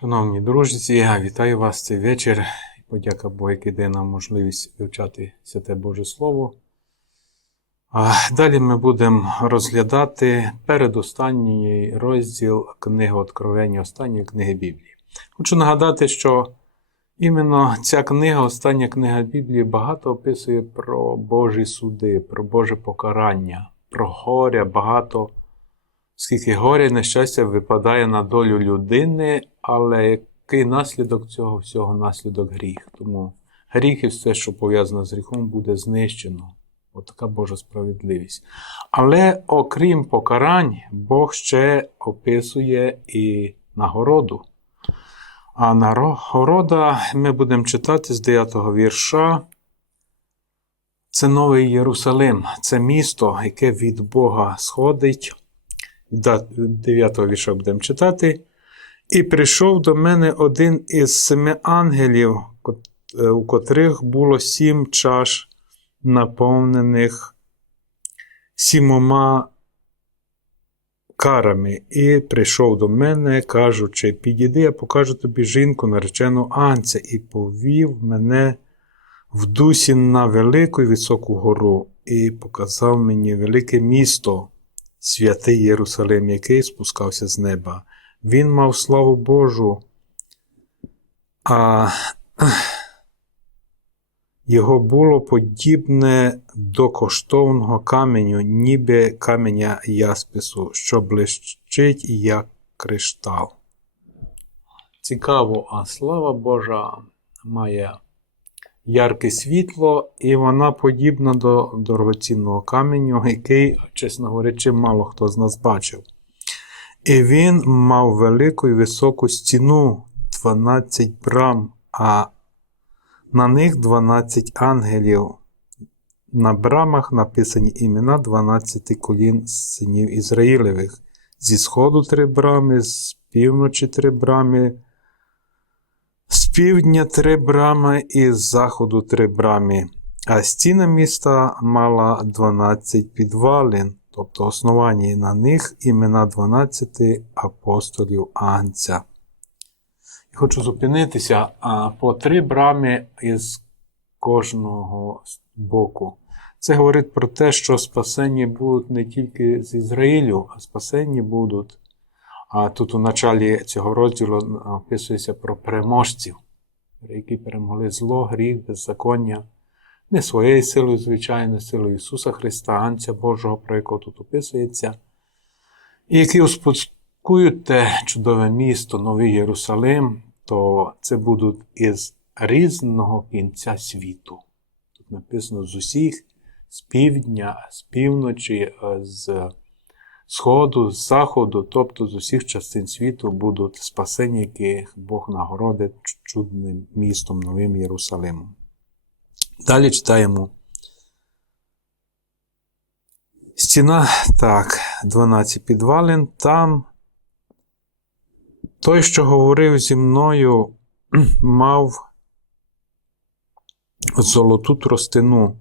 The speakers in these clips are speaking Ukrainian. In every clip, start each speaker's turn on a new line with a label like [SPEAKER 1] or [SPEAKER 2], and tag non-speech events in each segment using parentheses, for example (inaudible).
[SPEAKER 1] Шановні друзі, я вітаю вас цей вечір. Подяка Богу, який дає нам можливість вивчати Святе Боже Слово. Далі ми будемо розглядати передостанній розділ книги Откровення, останньої книги Біблії. Хочу нагадати, що іменно ця книга, остання книга Біблії, багато описує про Божі суди, про Боже покарання, про горя, багато Скільки горя і нещастя випадає на долю людини, але який наслідок цього всього наслідок гріх. Тому гріх і все, що пов'язано з гріхом, буде знищено. От така Божа справедливість. Але окрім покарань, Бог ще описує і нагороду. А нагорода ми будемо читати з 9 го вірша. Це Новий Єрусалим, це місто, яке від Бога сходить. 9 вірша будемо читати. І прийшов до мене один із семи ангелів, у котрих було сім чаш, наповнених сімома карами. І прийшов до мене, кажучи: Підійди, я покажу тобі жінку, наречену Анця, і повів мене в дусі на велику і високу гору, і показав мені велике місто святий Єрусалим, який спускався з неба. Він мав славу Божу, а його було подібне до коштовного каменю, ніби каменя яспису, що блищить як криштал. Цікаво, а слава Божа має ярке світло, і вона подібна до дорогоцінного каменю, який, чесно говорячи, мало хто з нас бачив. І він мав велику і високу стіну 12 брам, а на них 12 ангелів. На брамах написані імена 12 колін синів Ізраїлевих. Зі сходу три брами, з півночі три брами, півдня три брами і з заходу три брами, а стіна міста мала 12 підвалин, тобто основані на них імена 12 апостолів Анця. Хочу зупинитися по три брами із кожного боку. Це говорить про те, що спасені будуть не тільки з Ізраїлю, а спасені будуть. А тут у началі цього розділу описується про переможців, які перемогли зло, гріх, беззаконня, не своєю силою, звичайно, силою Ісуса Христа, Анця Божого, про якого тут описується, і які успадкують те чудове місто, Новий Єрусалим, то це будуть із різного кінця світу. Тут написано з усіх, з півдня, з півночі, з Сходу, з заходу, тобто з усіх частин світу будуть спасені, яких Бог нагородить чудним містом Новим Єрусалимом. Далі читаємо. Стіна, так, 12 підвалин. Там той, що говорив зі мною, (clears throat) мав золоту тростину,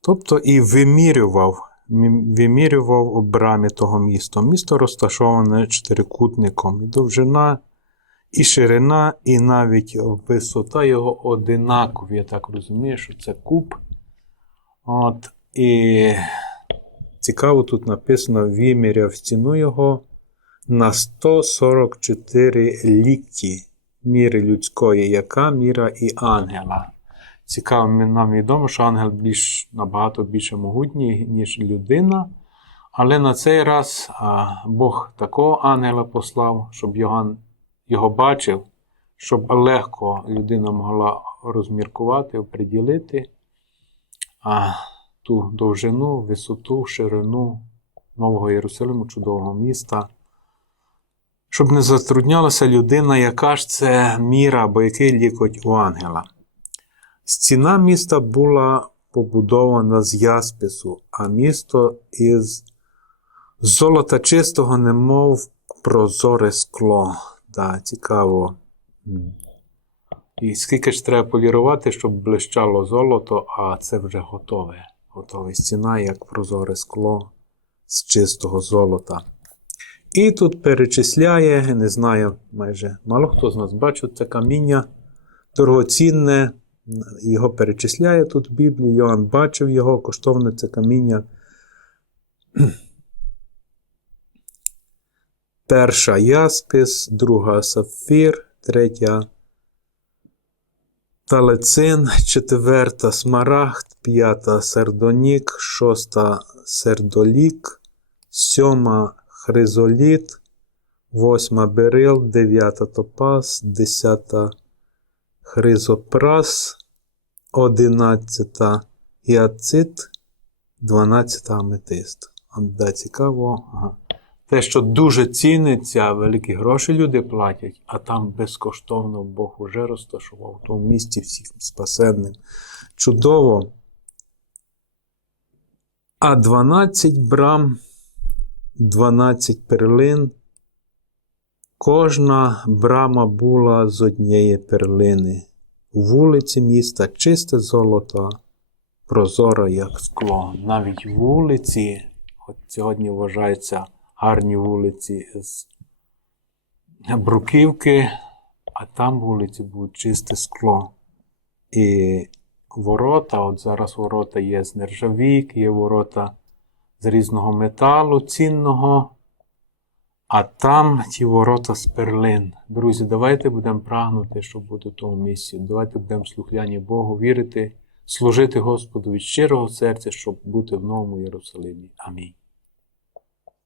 [SPEAKER 1] тобто і вимірював вимірював у брамі того міста. Місто розташоване чотирикутником, і довжина, і ширина, і навіть висота його одинакові. Я так розумію, що це куб. От, І цікаво, тут написано: виміряв стіну його на 144 лікті міри людської, яка міра і ангела. Цікаво, нам відомо, що ангел більш, набагато більше могутній, ніж людина. Але на цей раз Бог такого ангела послав, щоб Йоганн його бачив, щоб легко людина могла розміркувати, оприділити а, ту довжину, висоту, ширину Нового Єрусалиму, чудового міста. Щоб не затруднялася людина, яка ж це міра або який лікоть у ангела. Стіна міста була побудована з яспису, а місто із золота чистого, немов прозоре скло. Да, Цікаво. І скільки ж треба полірувати, щоб блищало золото, а це вже готове. Готова стіна, як прозоре скло з чистого золота. І тут перечисляє, не знаю, майже мало хто з нас бачив це каміння дорогоцінне. Його перечисляє тут в Біблії. Йоанн бачив його, коштовне це каміння. (clears throat) Перша яспис, друга сапфір, третя талецин, четверта смарагд, п'ята сердонік, шоста сердолік, сьома хризоліт, восьма берил, дев'ята топаз, десята хризопрас, одинадцята гіацит, дванадцята аметист. А, Да, цікаво. Ага. Те, що дуже ціниться, великі гроші люди платять, а там безкоштовно Бог уже розташував в тому місці всіх спасенним. Чудово. А 12 брам, 12 перлин. Кожна брама була з однієї перлини. Вулиці міста чисте золото, прозоро, як скло. Навіть вулиці, от сьогодні вважаються гарні вулиці з бруківки, а там вулиці будуть чисте скло. І ворота, от зараз ворота є з нержавійк, є ворота з різного металу цінного. А там ті ворота з перлин. Друзі, давайте будемо прагнути, щоб бути в тому місці. Давайте будемо слухляні Богу, вірити, служити Господу від щирого серця, щоб бути в новому Єрусалимі. Амінь.